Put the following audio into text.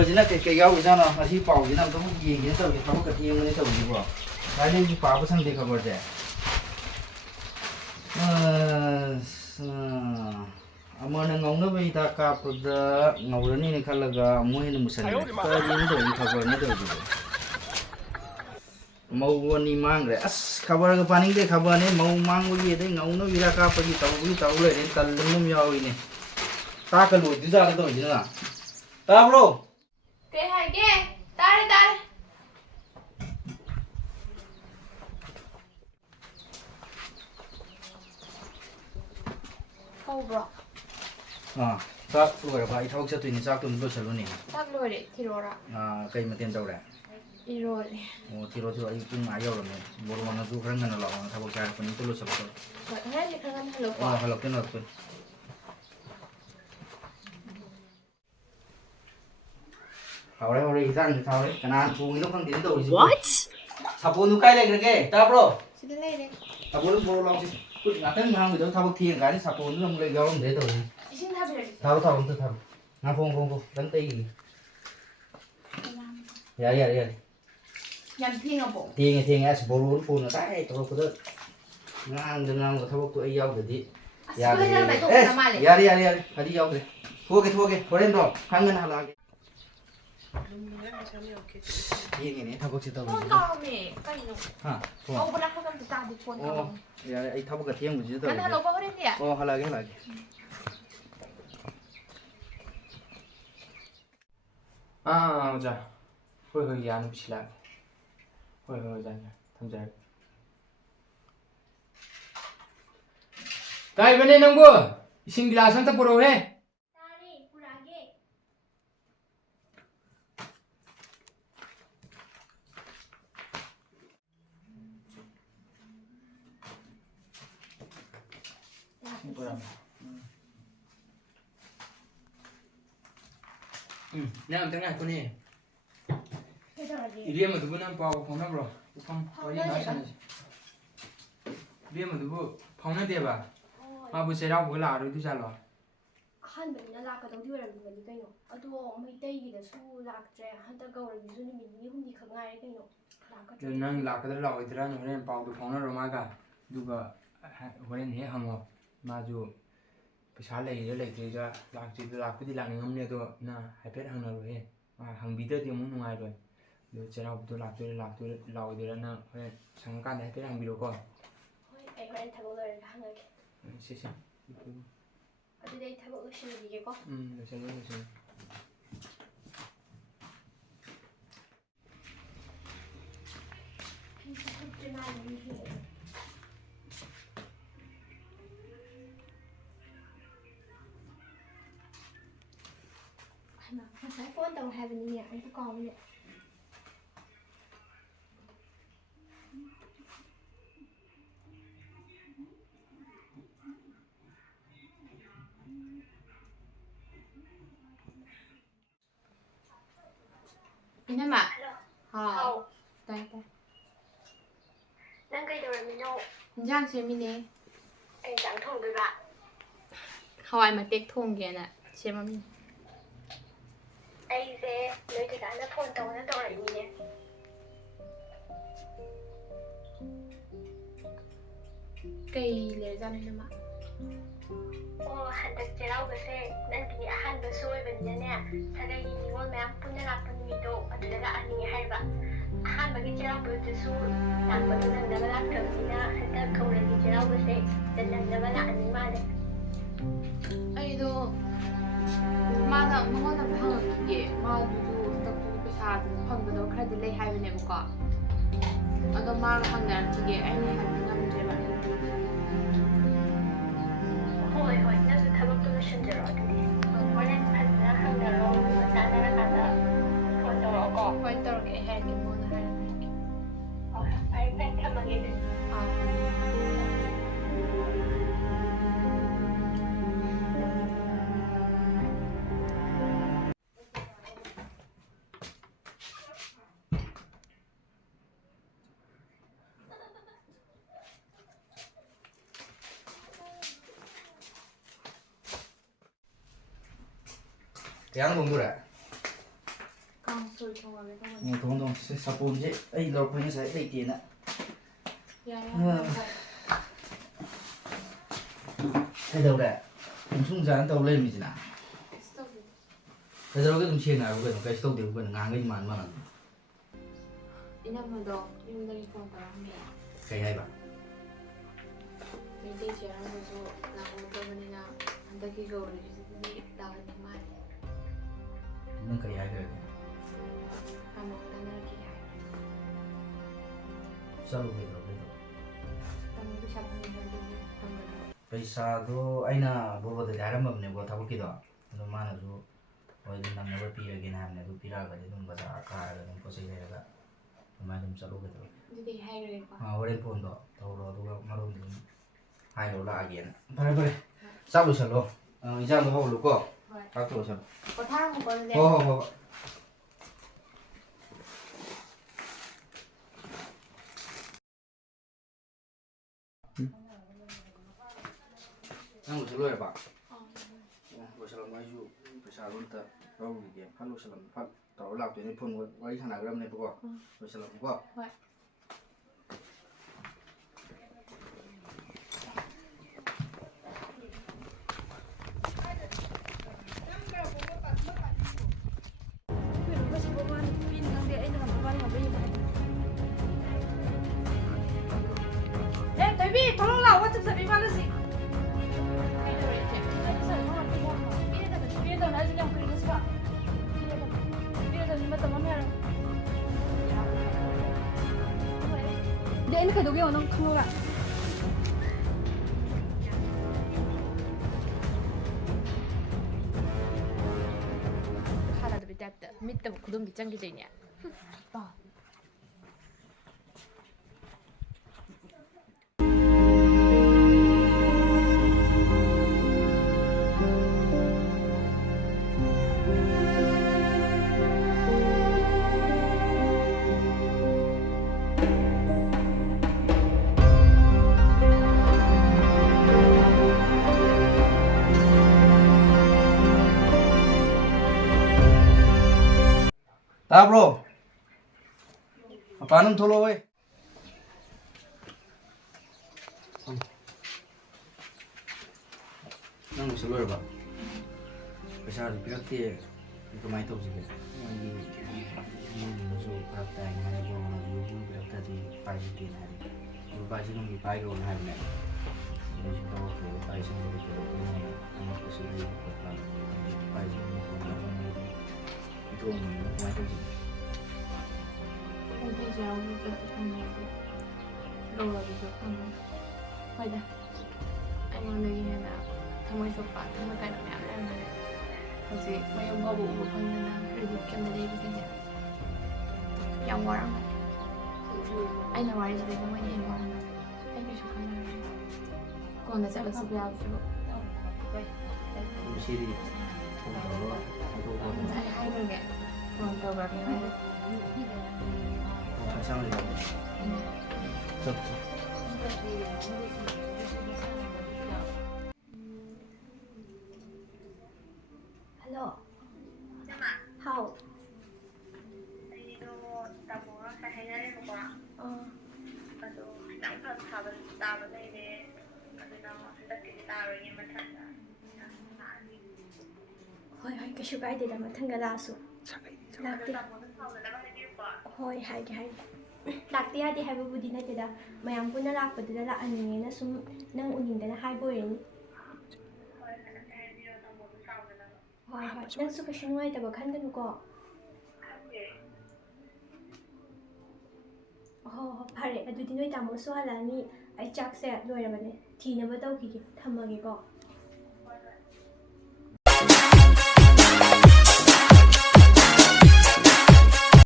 खबरꯁꯤꯅ ꯀꯩ ꯌꯥꯎꯔꯤꯖꯥꯠꯅꯣ ꯉꯁꯤ ꯄꯥꯎꯁꯤꯅ ꯑꯝꯇ ꯌꯦꯡꯒꯦꯅ ꯇꯧꯒꯦ ꯊꯕꯛꯀ ꯊꯦꯡꯕꯅꯦ ꯇꯧꯔꯤꯁꯤꯕꯣ ꯀꯥꯏꯗꯒꯤ ꯄꯥꯕ ꯁꯪꯗꯦ ꯈꯕꯔꯁꯦ ꯑꯃꯅ ꯉꯧꯅꯕ ꯍꯤꯗꯥꯛ ꯀꯥꯞꯄꯗ ꯉꯧꯔꯅꯤꯅ ꯈꯜꯂꯒ ꯑꯃꯨꯛ ꯍꯦꯟꯅ ꯃꯨꯁꯟꯈ꯭ꯔꯦ ꯀꯔꯤꯅꯣ ꯇꯧꯔꯤꯁꯤ ꯈꯕꯔꯅꯦ ꯇꯧꯔꯤꯁꯤꯕꯣ ꯃꯧ ꯑꯅꯤ ꯃꯥꯡꯈ꯭ꯔꯦ ꯑꯁ ꯈꯕꯔꯒ ꯄꯥꯅꯤꯡꯗꯦ ꯈꯕꯔꯅꯦ ꯃꯧ ꯃꯥꯡꯕꯒꯤ ꯑꯗꯩ ꯉꯧꯅꯕ ꯍꯤꯗꯥꯛ ꯀꯥꯞꯄꯒꯤ ꯇꯧꯕꯒꯤ ꯇꯧ ꯂꯩꯔꯦ ꯇꯜꯂꯕ ꯑꯃ ꯌꯥꯎꯔꯤꯅꯦ ꯇꯥꯛꯀ ꯂꯣꯏꯗ꯭ꯔꯤꯖꯥꯠꯂ ꯇꯧꯔꯤꯁꯤꯅ ꯇꯥꯕ꯭ꯔꯣ ꯀꯩ ꯍꯥꯏꯒꯦ ꯇꯥꯔꯦ ꯇꯥꯔꯦ ꯀꯧꯕ꯭ꯔꯣ ꯆꯥꯛ ꯂꯣꯏꯔꯕ ꯑꯩ ꯊꯕꯛ ꯆꯠꯇꯣꯏꯅꯦ ꯆꯥꯛꯇꯣ ꯑꯗꯨꯝ ꯂꯣꯏꯁꯜꯂꯨꯅꯦ ꯆꯥꯛ ꯂꯣꯏꯔꯦ ꯊꯤꯔꯣꯔꯥ ꯀꯩ ꯃꯊꯦꯜ ꯇꯧꯔꯦ ꯏꯔꯣꯜꯂꯦ ꯑꯣ ꯊꯤꯔꯣ ꯑꯩ ꯄꯨꯡ ꯌꯧꯔꯝꯃꯦ ꯕꯣꯔꯣꯅꯁꯨ ꯈꯔ ꯉꯟꯅ ꯂꯥꯛꯑꯣꯅ ꯊꯕꯛ ꯆꯥꯔꯛꯄꯅꯤ ꯑꯝꯇ ꯂꯣꯏꯁꯜꯂꯛꯑꯣ ꯍꯣꯏ ꯍꯣꯔꯦꯟꯗꯤ ꯈꯔ ꯉꯟꯅ ꯍꯜꯂꯛꯑꯣꯀꯣ ꯍꯜꯂꯛꯇꯣꯏꯅꯤ ꯍꯥꯎꯔꯦ ꯏꯟꯖꯥꯡꯁꯨ ꯍꯥꯎꯔꯦ ꯀꯅꯥꯅ ꯊꯣꯡꯉꯤꯅꯣ ꯈꯪꯗꯦꯅꯦ ꯇꯧꯔꯤꯁꯤꯕꯣ ꯁꯥꯄꯣꯟꯗꯨ ꯀꯥꯏ ꯂꯩꯈ꯭ꯔꯒꯦ ꯇꯥꯕ꯭ꯔꯣ ꯁꯤꯗ ꯂꯩꯔꯦ ꯁꯥꯄꯣꯟꯗꯨ ꯕꯣꯔꯣ ꯂꯥꯎꯁꯤ ꯉꯥꯛꯇꯪ ꯉꯥꯡꯈꯤꯗꯕ ꯊꯕꯛ ꯊꯦꯡꯉꯀꯥꯟꯗ ꯁꯥꯄꯣꯟꯗꯨꯅ ꯑꯃꯨꯛ ꯌꯥꯎꯔꯝꯗ꯭ꯔꯦ ꯇꯧꯔꯤꯁꯤ ꯏꯁꯤꯡ ꯊꯥꯕꯤꯔꯛꯀꯦ ꯊꯥꯔꯣ ꯑꯝꯇ ꯊꯥꯔꯣ ꯉꯥꯏꯈꯣ ꯈꯤꯇꯪ ꯇꯩꯈꯤꯒꯦ ꯌꯥꯔꯦ ꯌꯥꯝ ꯊꯦꯡꯉꯕꯣ ꯊꯦꯡꯉꯦ ꯑꯁ ꯕꯣꯔꯣ ꯐꯣꯟ ꯉꯁꯥꯏ ꯇꯧꯔꯛꯄꯗ ꯉꯥꯡꯕ ꯊꯕꯛꯇꯣ ꯑꯩ ꯌꯥꯎꯗ꯭ꯔꯗꯤ ꯌꯥꯗ꯭ꯔꯦ ꯌꯥꯔꯦ ꯍꯥꯏꯗꯤ ꯌꯥꯎꯗ꯭ꯔꯦ ꯊꯣꯛꯑꯒꯦ ꯍꯣꯔꯦꯟꯗꯣ ꯈꯔ ꯉꯟꯅ ꯍꯜꯂꯛꯑꯒꯦ ꯊꯦꯡꯉꯦꯅꯦ ꯊꯕꯛꯁꯦ ꯐꯣꯟ ꯇꯧꯔꯤꯁꯤꯅ ꯀꯥꯎꯔꯝꯃꯦ ꯀꯩꯅꯣ ꯀꯧꯕ ꯂꯥꯛꯄꯒ ꯑꯝꯇ ꯇꯥꯗꯦ ꯐꯣꯟ ꯑꯣ ꯀꯥꯎꯔꯝꯃꯦ ꯌꯥꯔꯦ ꯑꯩ ꯊꯕꯛꯀ ꯊꯦꯡꯕꯁꯤꯗ ꯉꯟꯅ ꯇꯧꯔꯤꯁꯦ ꯍꯜꯂꯛꯑꯣꯀꯣ ꯍꯣꯔꯦꯟꯗꯤ ꯑꯣ ꯍꯜꯂꯛꯑꯒꯦ ꯑꯣꯖꯥ ꯍꯣꯏ ꯌꯥꯅꯤ ꯁꯤꯜꯂꯛꯑꯒꯦ ꯍꯣꯏ ꯑꯣꯖꯥ ꯊꯝꯖꯔꯒꯦ ꯀꯥꯏꯕꯅꯦ ꯅꯪꯕꯨ ꯏꯁꯤꯡ ꯒꯤꯂꯥꯁ ꯑꯝꯇ ꯄꯨꯔꯛꯎꯍꯦ ꯇꯥꯔꯦ ꯄꯨꯔꯛꯑꯒꯦ ꯅꯪ ꯑꯝꯇ ꯉꯥꯏꯈꯣꯅꯦ ꯀꯩꯗꯧꯔꯒꯦ ꯏꯕꯦꯝꯃꯗꯨꯕꯨ ꯅꯪ ꯄꯥꯎ ꯐꯥꯎꯅꯕ꯭ꯔꯣ ꯋꯥꯔꯤ ꯉꯥꯏꯍꯥꯛ ꯁꯥꯟꯅꯁꯤ ꯏꯕꯦꯝꯃꯗꯨꯕꯨ ꯐꯥꯎꯅꯗꯦꯕ ꯃꯥꯕꯨ ꯆꯩꯔꯥꯎꯕꯒ ꯂꯥꯛꯑꯔꯣꯏꯗꯣꯏꯖꯥꯠꯂꯣ ꯑꯍꯥꯟꯕꯅꯤꯅ ꯂꯥꯛꯀꯗꯧꯗꯤ ꯑꯣꯏꯔꯝꯒꯅꯤ ꯀꯩꯅꯣ ꯑꯗꯣ ꯃꯩꯇꯩꯒꯤꯗꯁꯨ ꯂꯥꯛꯇ꯭ꯔꯦ ꯍꯟꯗꯛ ꯒꯧꯔꯒꯤꯁꯨ ꯅꯨꯃꯤꯠ ꯅꯤꯅꯤ ꯍꯨꯝꯅꯤ ꯈꯛ ꯉꯥꯏꯔꯦ ꯀꯩꯅꯣ ꯑꯗꯨ ꯅꯪ ꯂꯥꯛꯀꯗ꯭ꯔꯥ ꯂꯥꯛꯑꯣꯏꯗ꯭ꯔꯥꯅ ꯍꯣꯔꯦꯟ ꯄꯥꯎꯗꯨ ꯐꯥꯎꯅꯔꯣ ꯃꯥꯒ ꯑꯗꯨꯒ ꯍꯣꯔꯦꯟ ꯍꯦꯛ ꯍꯪꯉꯣ ꯃꯥꯁꯨ ꯄꯩꯁꯥ ꯂꯩꯔꯤꯔꯥ ꯂꯩꯇ꯭ꯔꯤꯔꯥ ꯂꯥꯛꯄꯨꯗꯤ ꯂꯥꯛꯅꯤꯡꯉꯝꯅꯤ ꯑꯗꯣ ꯅꯪ ꯍꯥꯏꯐꯦꯠ ꯍꯪꯅꯔꯣꯍꯦ ꯍꯪꯕꯤꯗ꯭ꯔꯗꯤ ꯑꯃꯨꯛ ꯅꯨꯡꯉꯥꯏꯔꯣꯏ ꯑꯗꯣ ꯆꯩꯔꯥꯎꯕꯗꯣ ꯂꯥꯛꯑꯣꯏꯗꯣꯏꯔꯥ ꯅꯪ ꯍꯣꯔꯦꯟ ꯁꯪꯉꯀꯥꯟꯗ ꯍꯥꯏꯐꯦꯠ ꯍꯪꯕꯤꯔꯣꯀꯣ ꯍꯣꯏ ꯑꯩ ꯍꯣꯔꯦꯟ ꯊꯕꯛ ꯂꯣꯏꯔꯒ ꯍꯪꯉꯒꯦ ꯁꯤ ꯑꯗꯨꯗꯤ ꯑꯩ ꯊꯕꯛ ꯂꯣꯏꯁꯤꯟꯈꯤꯒꯦꯀꯣ ꯂꯣꯏꯁꯜꯂꯣ ꯉꯁꯥꯏ ꯐꯣꯟ ꯇꯧ ꯍꯥꯏꯕꯅꯤꯅꯦ ꯑꯩꯁꯨ ꯀꯥꯎꯏꯅꯦ ꯏꯅꯝꯃ ꯍꯥꯎ ꯍꯥꯎ ꯇꯥꯏ ꯅꯪ ꯀꯩꯗꯧꯔꯝꯃꯤꯅꯣ ꯏꯟꯖꯥꯡ ꯁꯦꯝꯃꯤꯅꯦ ꯀꯩ ꯏꯟꯖꯥꯡ ꯊꯣꯡꯗꯣꯏꯕ ꯍꯋꯥꯏ ꯃꯇꯦꯛ ꯊꯣꯡꯒꯦꯅ ꯁꯦꯝꯃꯝꯃꯤꯅꯦ ꯑꯩꯁꯦ ꯅꯣꯏ ꯗꯗꯥꯅ ꯐꯣꯟ ꯇꯧꯅ ꯇꯧꯔꯛꯏꯅꯤꯅꯦ ꯀꯩ ꯂꯩꯔꯖꯥꯠꯅꯣ ꯏꯅꯝꯃ ꯑꯣ ꯍꯟꯗꯛ ꯆꯩꯔꯥꯎꯕꯁꯦ ꯅꯪꯒꯤꯗꯤ ꯑꯍꯥꯟꯕꯁꯨ ꯑꯣꯏꯕꯅꯤꯅꯅꯦ ꯁꯥꯒꯩꯒꯤ ꯅꯤꯉꯣꯜ ꯃꯌꯥꯝ ꯄꯨꯟꯅ ꯂꯥꯛꯄ ꯅꯨꯃꯤꯠꯇꯣ ꯑꯗꯨꯗ ꯂꯥꯛꯍꯟꯅꯤꯡꯉꯦ ꯍꯥꯏꯕ ꯑꯍꯥꯟꯕꯒꯤ ꯆꯩꯔꯥꯎꯕꯗꯁꯨ ꯂꯥꯛꯄꯗꯣ ꯅꯪꯅꯕ ꯂꯥꯛꯇ꯭ꯔꯕꯅꯤꯅ ꯍꯟꯗꯛ ꯒꯧꯔꯒꯤ ꯆꯩꯔꯥꯎꯕꯁꯦ ꯁꯤꯗ ꯅꯪꯅꯕ ꯂꯥꯛꯍꯟꯅꯤꯡ ꯃꯥꯜꯂꯦ ꯑꯩꯗꯣ ꯃꯉꯣꯟꯗ ꯑꯝꯇ ꯍꯪꯉꯛꯈꯤꯒꯦ ꯃꯥꯗꯨꯁꯨ ꯍꯟꯗꯛꯇꯨ ꯄꯩꯁꯥꯗꯨ ꯐꯪꯒꯗꯕ ꯈꯔꯗꯤ ꯂꯩ ꯍꯥꯏꯕꯅꯦꯕꯀꯣ ꯑꯗꯣ ꯃꯥꯒ ꯍꯪꯅꯔꯛꯈꯤꯒꯦ ꯑꯩꯅ ꯍꯥꯏꯕ ꯉꯝꯗ꯭ꯔꯦꯕ ꯍꯣꯏ ꯅꯪꯁꯨ ꯊꯕꯛꯇꯣ ꯂꯣꯏꯁꯤꯟꯖꯔꯣ ꯑꯗꯨꯗꯤ ꯍꯣꯔꯦꯟ ꯐꯖꯅ ꯍꯪꯅꯔꯣ ꯑꯗꯨꯒ ꯆꯥꯟꯅꯔꯀꯥꯟꯗ ꯐꯣꯟ ꯇꯧꯔꯛꯑꯣꯀꯣ ꯍꯣꯏ ꯇꯧꯔꯛꯀꯦ ꯑꯩ ꯍꯥꯏꯔꯛꯀꯦ ꯃꯉꯣꯟꯗ ꯍꯥꯏꯔꯛꯀꯦ ꯍꯣꯏ ꯐꯔꯦ ꯊꯝꯃꯒꯦ ꯑꯗꯨꯗꯤ ꯀꯌꯥꯝ ꯊꯣꯡꯗꯣꯔꯦ ꯀꯥꯡꯁꯣꯏ ꯊꯣꯡꯉꯒꯦ ꯇꯧꯕꯅꯦ. ꯊꯣꯡ ꯁꯥꯄꯣꯟꯁꯦ ꯑꯩ ꯂꯧꯔꯛꯄꯅꯤ ꯉꯁꯥꯏ ꯂꯩꯇꯦꯅ. ꯀꯩꯗꯧꯔꯦ? ꯁꯨꯝ ꯆꯥꯅ ꯇꯧ ꯂꯩꯔꯝꯃꯤꯁꯤꯅ. ꯀꯩꯗꯧꯔꯒ ꯑꯗꯨꯝ ꯁꯦꯡꯅ ꯍꯥꯏꯕ ꯀꯩꯅꯣ ꯀꯩꯁꯨ ꯇꯧꯗꯦꯕ ꯀꯩꯅꯣ ꯉꯥꯡꯒꯩ ꯃꯥꯟꯕ. ꯏꯅꯝꯃꯗꯣ ꯌꯨꯝꯗꯒꯤ ꯐꯣꯟ ꯇꯧꯔꯛꯑꯝꯃꯦ. ꯀꯩ ꯍꯥꯏꯕ? ꯃꯩꯇꯩ ꯆꯦꯔꯪꯗꯨꯁꯨ ꯂꯥꯛꯍꯧꯗ꯭ꯔꯕꯅꯤꯅ ꯍꯟꯗꯛꯀꯤ ꯒꯧꯔꯤꯁꯤꯗꯤ ꯂꯥꯛꯍꯟꯅꯤꯡ ꯃꯥꯜꯂꯦ. ꯅꯪ ꯀꯩ ꯍꯥꯏꯈ꯭ꯔꯒꯦ? ꯑꯃꯨꯛ ꯇꯥꯟꯅꯔꯛꯈꯤ ꯍꯥꯏ. ꯆꯠꯂꯨ ꯀꯩꯗꯧꯔꯒꯦ? ꯇꯥꯃꯣ ꯄꯩꯁꯥ ꯐꯪꯉꯦ ꯍꯥꯏꯕꯗꯨꯕꯨ ꯐꯪꯒꯗ꯭ꯔꯣ? ꯄꯩꯁꯥꯗꯣ ꯑꯩꯅ ꯕꯣꯕꯣꯗꯗꯤ ꯍꯥꯏꯔꯝꯃꯕꯅꯦꯀꯣ ꯊꯕꯛꯀꯤꯗꯣ. ꯑꯗꯣ ꯃꯥꯅꯁꯨ ꯍꯣꯏ ꯑꯗꯨꯝ ꯅꯪꯅꯕ ꯄꯤꯔꯒꯦꯅ ꯍꯥꯏꯕꯅꯦ. ꯑꯗꯨ ꯄꯤꯔꯛꯑꯒꯗꯤ ꯑꯗꯨꯝ ꯕꯖꯥꯔ ꯀꯥꯔꯒ ꯑꯗꯨꯝ ꯄꯣꯠ ꯆꯩ ꯂꯩꯔꯒ ꯑꯗꯨꯃꯥꯏꯅ ꯑꯗꯨꯝ ꯆꯠꯂꯨꯒꯗꯧꯔꯒꯦ. ꯑꯗꯨꯗꯤ ꯍꯥꯏꯔꯒꯦꯀꯣ. ꯍꯣꯔꯦꯟ ꯐꯣꯟꯗꯣ ꯇꯧꯔꯣ ꯑꯗꯨꯒ ꯃꯔꯣꯟꯗꯣ ꯑꯗꯨꯝ ꯍꯥꯏꯔꯣ ꯂꯥꯛꯑꯒꯦꯅ. ꯐꯔꯦ. ꯆꯥꯛ ꯂꯣꯏꯁꯜꯂꯣ. ꯏꯟꯖꯥꯡꯗꯣ ꯍꯧꯔꯨꯀꯣ. ꯍꯣꯏ. ꯆꯥꯛꯇꯣ ꯂꯣꯏꯁꯜꯂꯣ. ꯄꯣꯊꯥꯔꯝꯃꯨꯀꯣ ꯑꯗꯨꯗꯤ. ꯍꯣꯏ. ꯅꯪ ꯂꯣꯏꯁꯜꯂꯣꯏꯔꯕ? ꯂꯣꯏꯁꯜꯂꯝꯃꯣ ꯑꯩꯁꯨ ꯄꯩꯁꯥꯗꯣ ꯑꯝꯇ ꯂꯧꯔꯨꯈꯤꯒꯦ. ꯐꯠ ꯂꯣꯏꯁꯜꯂꯝꯃꯣ. ꯐꯠ ꯇꯧꯔ ꯂꯥꯛꯇꯣꯏꯅꯦ. ꯐꯣꯟ ꯋꯥꯔꯤ ꯁꯥꯟꯅꯈ꯭ꯔꯕꯅꯦꯕꯀꯣ. ꯂꯣꯏꯁꯜꯂꯝꯃꯣꯀꯣ. ꯍꯣꯏ. ꯑꯩꯅ ꯀꯩꯗꯧꯒꯦ ꯅꯪ ꯈꯪꯉꯒ ꯍꯥꯟꯅꯗꯕꯤ ꯇꯥꯏꯞꯇ ꯃꯤꯠꯇꯕ ꯈꯨꯗꯣꯝꯕꯤ ꯆꯪꯈꯤꯗꯣꯏꯅꯦ. ꯇꯥꯕ꯭ꯔꯣ? ꯃꯄꯥꯟ ꯑꯗꯨꯝ ꯊꯣꯛꯂꯛꯑꯣ. ꯅꯪ ꯂꯣꯏꯁꯜꯂꯣꯏꯔꯕ? ꯄꯩꯁꯥꯁꯨ ꯄꯤꯔꯛꯇꯦ. ꯀꯃꯥꯏꯅ ꯇꯧꯁꯤꯒꯦ? ꯏꯃꯨꯡꯗꯁꯨ ꯐꯔꯛ ꯇꯥꯏ ꯍꯥꯏꯕ. ꯌꯨꯝ ꯄꯤꯔꯛꯇ꯭ꯔꯗꯤ ꯄꯥꯏꯁꯤꯟꯒꯦꯅ ꯍꯥꯏꯕꯅꯦ. ꯂꯨꯄꯥ ꯂꯤꯁꯤꯡ ꯑꯃꯒꯤ ꯄꯥꯏꯈ꯭ꯔꯣꯅ ꯍꯥꯏꯕꯅꯦ. ꯑꯩꯁꯨ ꯇꯧꯔꯛꯇ꯭ꯔꯦ. ꯂꯨꯄꯥ ꯂꯤꯁꯤꯡ ꯑꯃꯒꯤ ꯄꯤꯔꯛꯄꯅꯤꯅ ꯑꯅꯛꯄꯁꯤ ꯂꯩꯕ ꯈꯣꯠꯄ. ꯂꯨꯄꯥ ꯂꯤꯁꯤꯡ ꯑꯃꯒꯤ ꯄꯤꯊꯣꯛꯑꯝꯕꯅꯤꯅ ꯀꯃꯥꯏꯅ ꯇꯧꯁꯤꯒꯦ? ꯃꯩꯇꯩ ꯆꯦꯔꯪꯁꯨ ꯆꯠꯄ ꯐꯪꯉꯦ ꯑꯗꯣ ꯒꯧꯔꯒꯤꯁꯨ ꯐꯪꯉꯦ. ꯍꯣꯏꯗ ꯑꯩꯉꯣꯟꯗꯒꯤ ꯍꯦꯟꯅ ꯊꯃꯣꯏ ꯁꯣꯛꯄ ꯊꯃꯣꯏ ꯀꯥꯏꯕ ꯃꯌꯥꯝ ꯂꯩꯔꯝꯒꯅꯤ. ꯍꯧꯖꯤꯛ ꯃꯌꯨꯝ ꯐꯥꯎꯕ ꯎꯕ ꯐꯪꯗꯅ ꯔꯤꯂꯤꯐ ꯀꯦꯝꯗ ꯂꯩꯕꯁꯤꯡꯁꯦ ꯌꯥꯝ ꯋꯥꯔꯝꯒꯅꯤ. ꯑꯩꯅ ꯋꯥꯔꯤꯁꯤꯗꯒꯤ ꯃꯣꯏꯅ ꯍꯦꯟꯅ ꯋꯥꯔꯝꯒꯅꯤ. ꯑꯩ ꯀꯩꯁꯨ ꯈꯟꯅꯔꯦ. ꯀꯣꯟꯅ ꯆꯠꯂꯁꯨ ꯌꯥꯕꯁꯤꯕꯨ. ꯉꯁꯤꯗꯤ ꯐꯣꯟ ꯇꯧꯔꯒ ꯍꯥꯏꯗꯣꯛꯑꯣ. ꯑꯩ ꯍꯥꯏꯈ꯭ꯔꯒꯦ. ꯐꯣꯟ ꯇꯧꯈ꯭ꯔꯒꯦ ꯍꯥꯏꯔꯒꯦ. ꯍꯛꯆꯥꯡ ꯂꯩꯕ. ꯆꯠ. ꯍꯜꯂꯣ. ꯍꯥꯎ. ꯑꯩꯗꯣ ꯇꯥꯃꯣꯒ ꯉꯁꯥꯏ ꯍꯥꯏꯅꯔꯦꯕꯀꯣ. ꯑꯗꯣ ꯈꯤꯇꯪ ꯐꯔꯛ ꯇꯥꯕ ꯂꯩꯔꯦ. ꯑꯗꯨꯅ ꯍꯟꯗꯛꯀꯤꯗꯤ ꯇꯥꯔꯣꯏꯌꯦ ꯃꯊꯪꯗ ꯂꯥꯛꯑꯅꯤ. ꯍꯣꯏ ꯀꯩꯁꯨ ꯀꯥꯏꯗꯦꯗ ꯃꯊꯪꯗ ꯂꯥꯛꯑꯁꯨ. ꯂꯥꯛꯇꯦ. ꯇꯥꯃꯣꯅ ꯁꯥꯎꯗꯅꯕ ꯍꯥꯏꯕꯤꯌꯨꯀꯣ. ꯍꯣꯏ ꯍꯥꯏꯒꯦ. ꯂꯥꯛꯇꯦ ꯌꯥꯗꯦ ꯍꯥꯏꯕꯕꯨꯗꯤ ꯅꯠꯇꯦꯗ. ꯃꯌꯥꯝ ꯄꯨꯟꯅ ꯂꯥꯛꯄꯗꯨꯗ ꯂꯥꯛꯍꯟꯅꯤꯡꯉꯦꯅ ꯁꯨꯝ ꯅꯪ ꯎꯅꯤꯡꯗꯅ ꯍꯥꯏꯕ ꯑꯣꯏꯔꯅꯤ. ꯍꯣꯏ ꯑꯝꯇ ꯍꯥꯏꯕꯤꯌꯣ ꯇꯥꯃꯣꯗꯣ ꯁꯥꯎꯗꯅꯕ. ꯍꯣꯏ ꯅꯪꯁꯨ ꯀꯩꯁꯨ ꯅꯨꯡꯉꯥꯏꯇꯕ ꯈꯟꯒꯅꯨꯀೋ. ꯈꯪꯗꯦ. ꯍꯣꯏ ꯐꯔꯦ. ꯑꯗꯨꯗꯤ ꯅꯣꯏ ꯇꯥꯃꯣꯁꯨ ꯍꯜꯂꯛꯑꯅꯤ. ꯑꯩ ꯆꯥꯛꯁꯦ ꯂꯣꯏꯔꯕꯅꯦ. ꯊꯤꯅꯕ ꯇꯧꯈꯤꯒꯦ. ꯊꯝꯃꯒꯦꯀꯣ.